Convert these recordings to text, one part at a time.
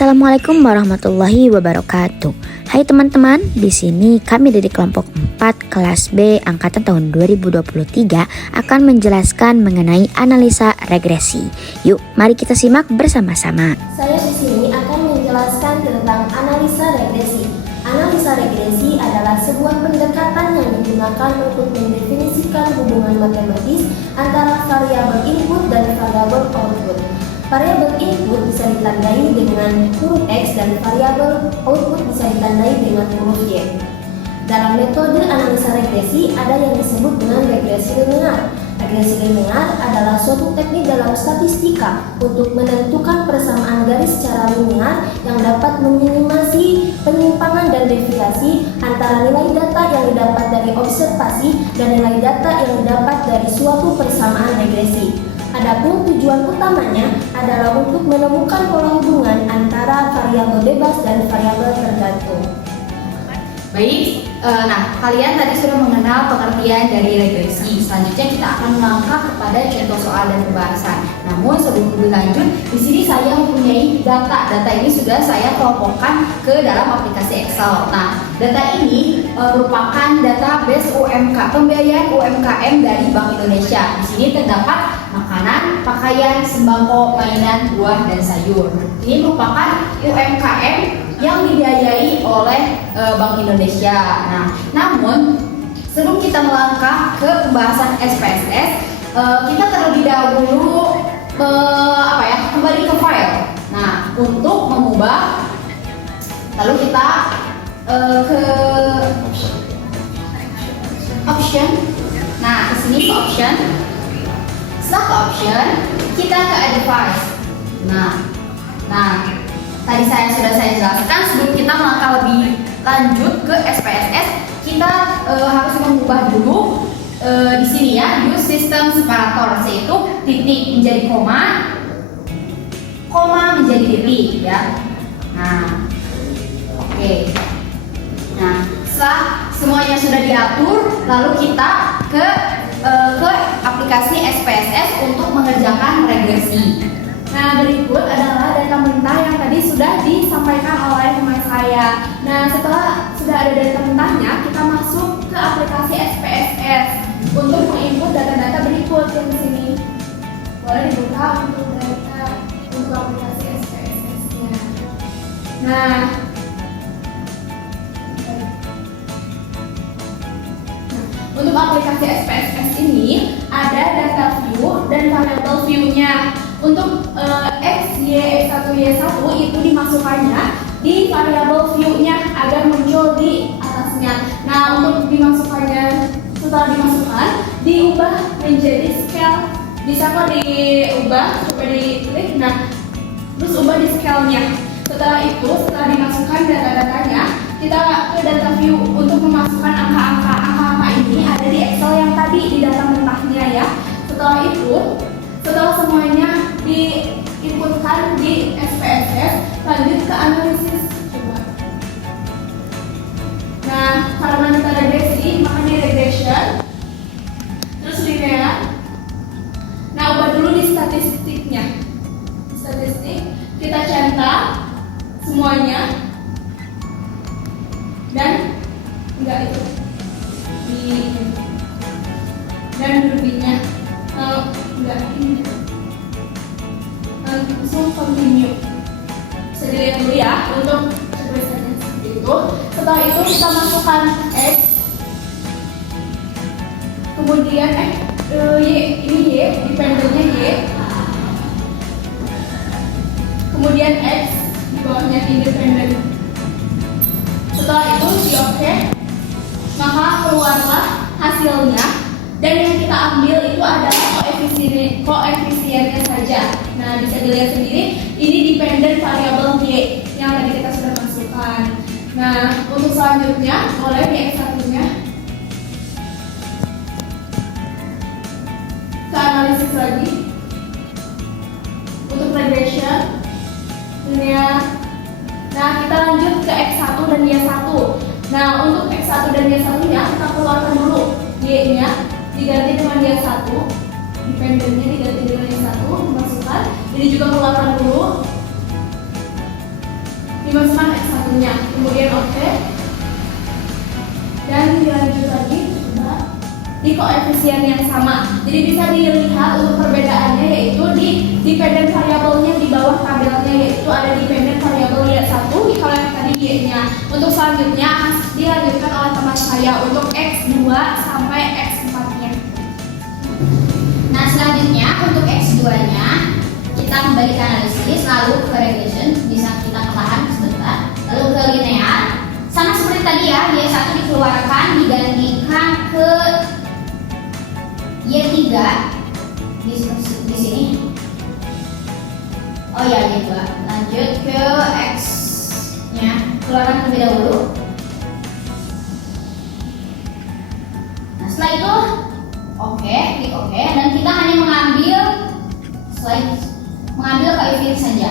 Assalamualaikum warahmatullahi wabarakatuh. Hai teman-teman, di sini kami dari kelompok 4 kelas B angkatan tahun 2023 akan menjelaskan mengenai analisa regresi. Yuk, mari kita simak bersama-sama. Saya di sini akan menjelaskan tentang analisa regresi. Analisa regresi adalah sebuah pendekatan yang digunakan untuk mendefinisikan hubungan matematis antara variabel input dan variabel output. Variabel input bisa ditandai dengan huruf X dan variabel output bisa ditandai dengan huruf Y. Dalam metode analisa regresi ada yang disebut dengan regresi linear. Regresi linear adalah suatu teknik dalam statistika untuk menentukan persamaan garis secara linear yang dapat meminimasi penyimpangan dan deviasi antara nilai data yang didapat dari observasi dan nilai data yang didapat dari suatu persamaan regresi. Adapun tujuan utamanya adalah untuk menemukan pola hubungan antara variabel bebas dan variabel tergantung. Baik, kalian tadi sudah mengenal pengertian dari regresi. Selanjutnya kita akan melangkah kepada contoh soal dan pembahasan. Namun sebelum lebih lanjut, di sini saya mempunyai data. Data ini sudah saya kelompokkan ke dalam aplikasi Excel. Nah, data ini merupakan database UMK, pembiayaan UMKM dari Bank Indonesia. Di sini terdapat makanan, pakaian, sembako, mainan, buah, dan sayur. Ini merupakan UMKM yang dibiayai oleh Bank Indonesia. Nah, namun sebelum kita melangkah ke pembahasan SPSS, kita terlebih dahulu kembali ke file. Nah, untuk mengubah, lalu kita ke option. Nah, ke sini ke option. Setelah ke option, kita ke advice. Nah, tadi sudah saya jelaskan. Sebelum kita melangkah lebih lanjut ke SPSS, kita harus mengubah dulu di sini ya, use system separator, yaitu titik menjadi koma, koma menjadi titik ya. Nah, oke. Nah, setelah semuanya sudah diatur, lalu kita ke aplikasi SPSS untuk mengerjakan regresi. Nah, berikut adalah data mentah yang tadi sudah disampaikan oleh teman saya. Nah, setelah sudah ada data mentahnya, kita masuk ke aplikasi SPSS untuk menginput data-data berikut yang di sini. Boleh dibuka untuk data untuk aplikasi SPSS-nya. Nah, untuk aplikasi SPSS ini ada data view dan variable view-nya. Untuk X, Y, X1, Y1 itu dimasukkannya di variable view-nya agar muncul di atasnya. Nah, untuk dimasukkannya, setelah dimasukkan, diubah menjadi scale. Bisa kok diubah, coba diklik. Nah, terus ubah di scale-nya. Setelah itu, setelah dimasukkan data-datanya, kita ke data view untuk memasukkan angka-angka. Angka-angka ini ada di Excel yang tadi di data mentahnya ya. Setelah itu, setelah semuanya diinputkan di SPSS, lanjut ke analisis. Coba. Nah, karena kita regresi, maka di regression, terus linear. Nah, ubah dulu di statistiknya. Statistik, kita centang semuanya dan enggak itu dan berlebihnya. Enggak ini langsung continue. Bisa dilihat dulu ya untuk tulisannya seperti itu. Setelah itu kita masukkan X, kemudian Y, ini Y, dependennya Y, kemudian X di bawahnya independen. Setelah itu di OK, maka keluarlah hasilnya. Dan yang kita ambil itu adalah koefisiennya saja. Nah, bisa dilihat sendiri, ini dependent variable Y yang tadi kita sudah masukkan. Nah, untuk selanjutnya, boleh di X1-nya ke analisis lagi. Untuk regression, linear. Nah, kita lanjut ke X1 dan Y1. Nah, untuk X1 dan Y1-nya, kita keluarkan dulu Y-nya. Diganti dengan Y1, dependennya diganti dengan Y1, dimasukkan. Ini juga keluarkan dulu. dimasukkan X1-nya. Kemudian oke. Dan dilanjut lagi coba di koefisien yang sama. Jadi bisa dilihat untuk perbedaannya yaitu di dependent variabelnya di bawah tabelnya, yaitu ada dependent variabel Y1, kalau yang tadi Y-nya. Untuk selanjutnya dilanjutkan oleh teman saya untuk X2 sampai X4-nya. Nah, selanjutnya untuk X2-nya kita kembali ke analisis, lalu ke regression, bisa kita ketahan sebentar, lalu ke linear. Sama seperti tadi ya, Y1 dikeluarkan digantikan ke Y3 di sini. Oh ya, Y2. Lanjut ke X-nya, keluarkan terlebih dahulu. Nah, setelah itu oke, klik oke, dan kita hanya mengambil koefisien saja.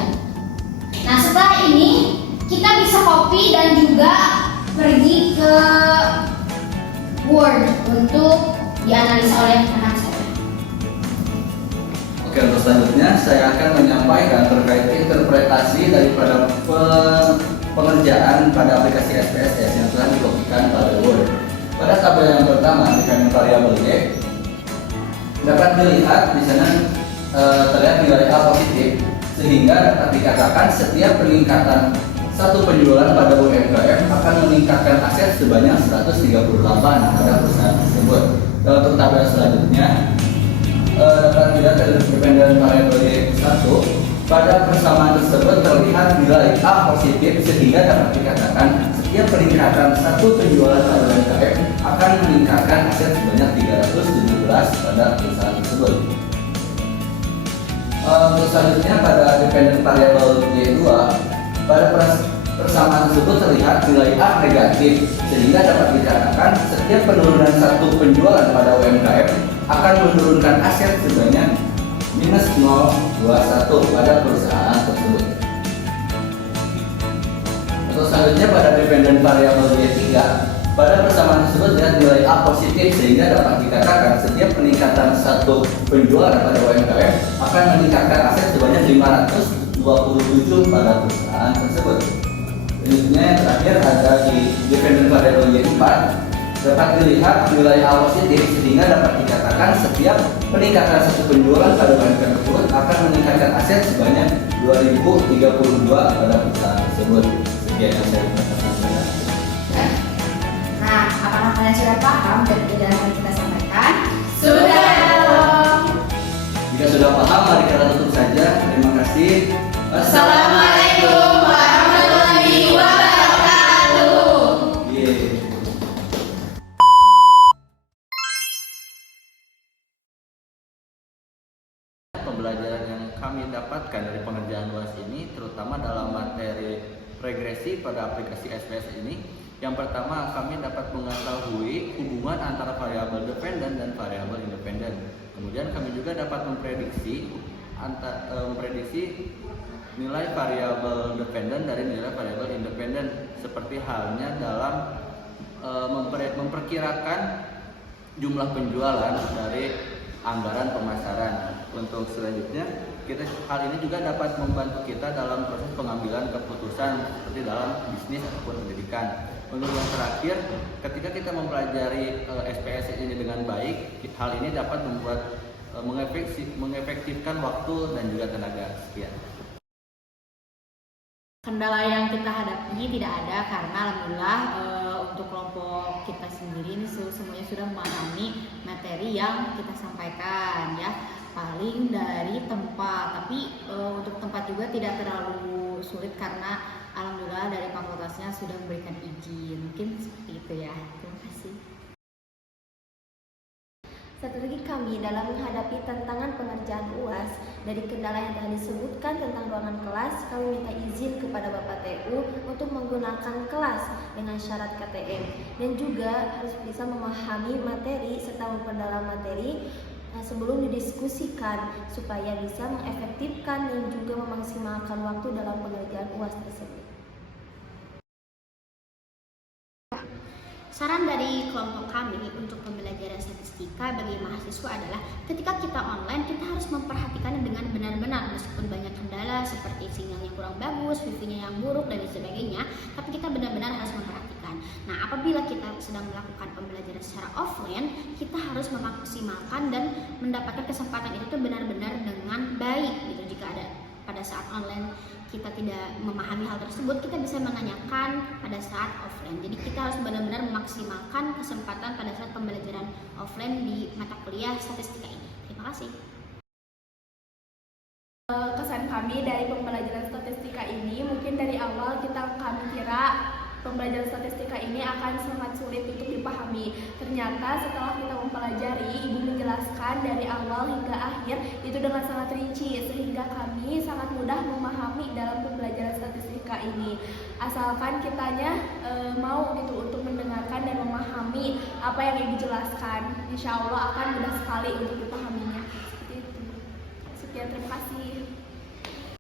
Nah, setelah ini kita bisa copy dan juga pergi ke Word untuk dianalisa oleh anak saya. Oke, untuk selanjutnya saya akan menyampaikan terkait interpretasi daripada pengerjaan pada aplikasi SPSS yang telah dikopikan pada Word. Pada tabel yang pertama dengan variabel Y, dapat dilihat di sana terlihat nilai A positif, sehingga dapat dikatakan setiap peningkatan satu penjualan pada UMKM akan meningkatkan aset sebanyak 138 pada perusahaan tersebut. Dan untuk tabel selanjutnya dapat dilihat dari dependent variable Y1, pada persamaan tersebut terlihat nilai A positif, sehingga dapat dikatakan setiap peningkatan satu penjualan pada UMKM akan meningkatkan aset sebanyak 317 pada perusahaan tersebut. Untuk selanjutnya pada dependent variable Y2, pada persamaan tersebut terlihat nilai A negatif, sehingga dapat dikatakan setiap penurunan satu penjualan pada UMKM akan menurunkan aset sebanyak minus 0,21 pada perusahaan tersebut. Untuk selanjutnya pada dependent variable Y3, pada persamaan tersebut terlihat nilai A positif, sehingga dapat dikatakan setiap peningkatan satu penjualan pada UMKM akan meningkatkan aset sebanyak 527 pada perusahaan tersebut. Selanjutnya yang terakhir ada di dependent variable Y4, dapat dilihat nilai A positif, sehingga dapat dikatakan setiap peningkatan satu penjualan pada UMKM tersebut akan meningkatkan aset sebanyak 2032 pada perusahaan tersebut. Sekian yang saya katakan. Nah, apakah kalian sudah paham dari penjelasan yang kita sampaikan? Sudah. Jika sudah paham, mari kita tutup saja. Terima kasih. Assalamualaikum warahmatullahi wabarakatuh. Yeay. Pembelajaran yang kami dapatkan dari pengerjaan UAS ini, terutama dalam materi regresi pada aplikasi SPS ini. Yang pertama, kami dapat mengetahui hubungan antara variabel dependen dan variabel independen. Kemudian kami juga dapat memprediksi nilai variabel dependen dari nilai variabel independen, seperti halnya dalam memperkirakan jumlah penjualan dari anggaran pemasaran. Untuk selanjutnya, hal ini juga dapat membantu kita dalam proses pengambilan keputusan seperti dalam bisnis ataupun pendidikan. Untuk yang terakhir, ketika kita mempelajari SPS ini dengan baik, hal ini dapat membuat mengefektifkan waktu dan juga tenaga. Sekian. Kendala yang kita hadapi tidak ada karena alhamdulillah untuk kelompok kita sendiri ini semuanya sudah memahami materi yang kita sampaikan ya. Paling dari tempat, tapi untuk tempat juga tidak terlalu sulit karena alhamdulillah dari fakultasnya sudah memberikan izin. Mungkin seperti itu ya. Terima kasih. Satu lagi, kami dalam menghadapi tantangan pengerjaan UAS dari kendala yang telah disebutkan tentang ruangan kelas, kami minta izin kepada Bapak TU untuk menggunakan kelas dengan syarat KTM, dan juga harus bisa memahami materi serta memperdalam materi sebelum didiskusikan supaya bisa mengefektifkan dan juga memaksimalkan waktu dalam pengerjaan UAS tersebut. Saran dari kelompok kami untuk pembelajaran statistika bagi mahasiswa adalah ketika kita online, kita harus memperhatikannya dengan benar-benar meskipun banyak kendala seperti sinyalnya kurang bagus, wifi-nya yang buruk dan sebagainya, tapi kita benar-benar harus memperhatikan. Nah, apabila kita sedang melakukan pembelajaran secara offline, kita harus memaksimalkan dan mendapatkan kesempatan itu tuh benar-benar dengan baik gitu. Jika ada pada saat online kita tidak memahami hal tersebut, kita bisa menanyakan pada saat offline. Jadi kita harus benar-benar memaksimalkan kesempatan pada saat pembelajaran offline di mata kuliah statistika ini. Terima kasih. Kesan kami dari pembelajaran statistika ini, mungkin dari awal kami kira pembelajaran statistika ini akan sangat sulit untuk dipahami. Ternyata setelah kita mempelajari, ibu menjelaskan dari awal hingga akhir itu dengan sangat rinci, sehingga kami sangat mudah memahami dalam pembelajaran statistika ini. Asalkan kitanya mau gitu untuk mendengarkan dan memahami apa yang ibu jelaskan, insya Allah akan mudah sekali